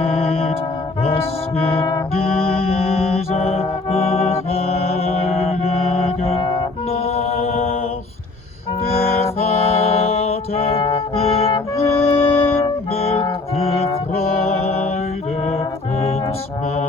geschieht, was in dieser heiligen Nacht. Der Vater im Himmel für Freude uns macht.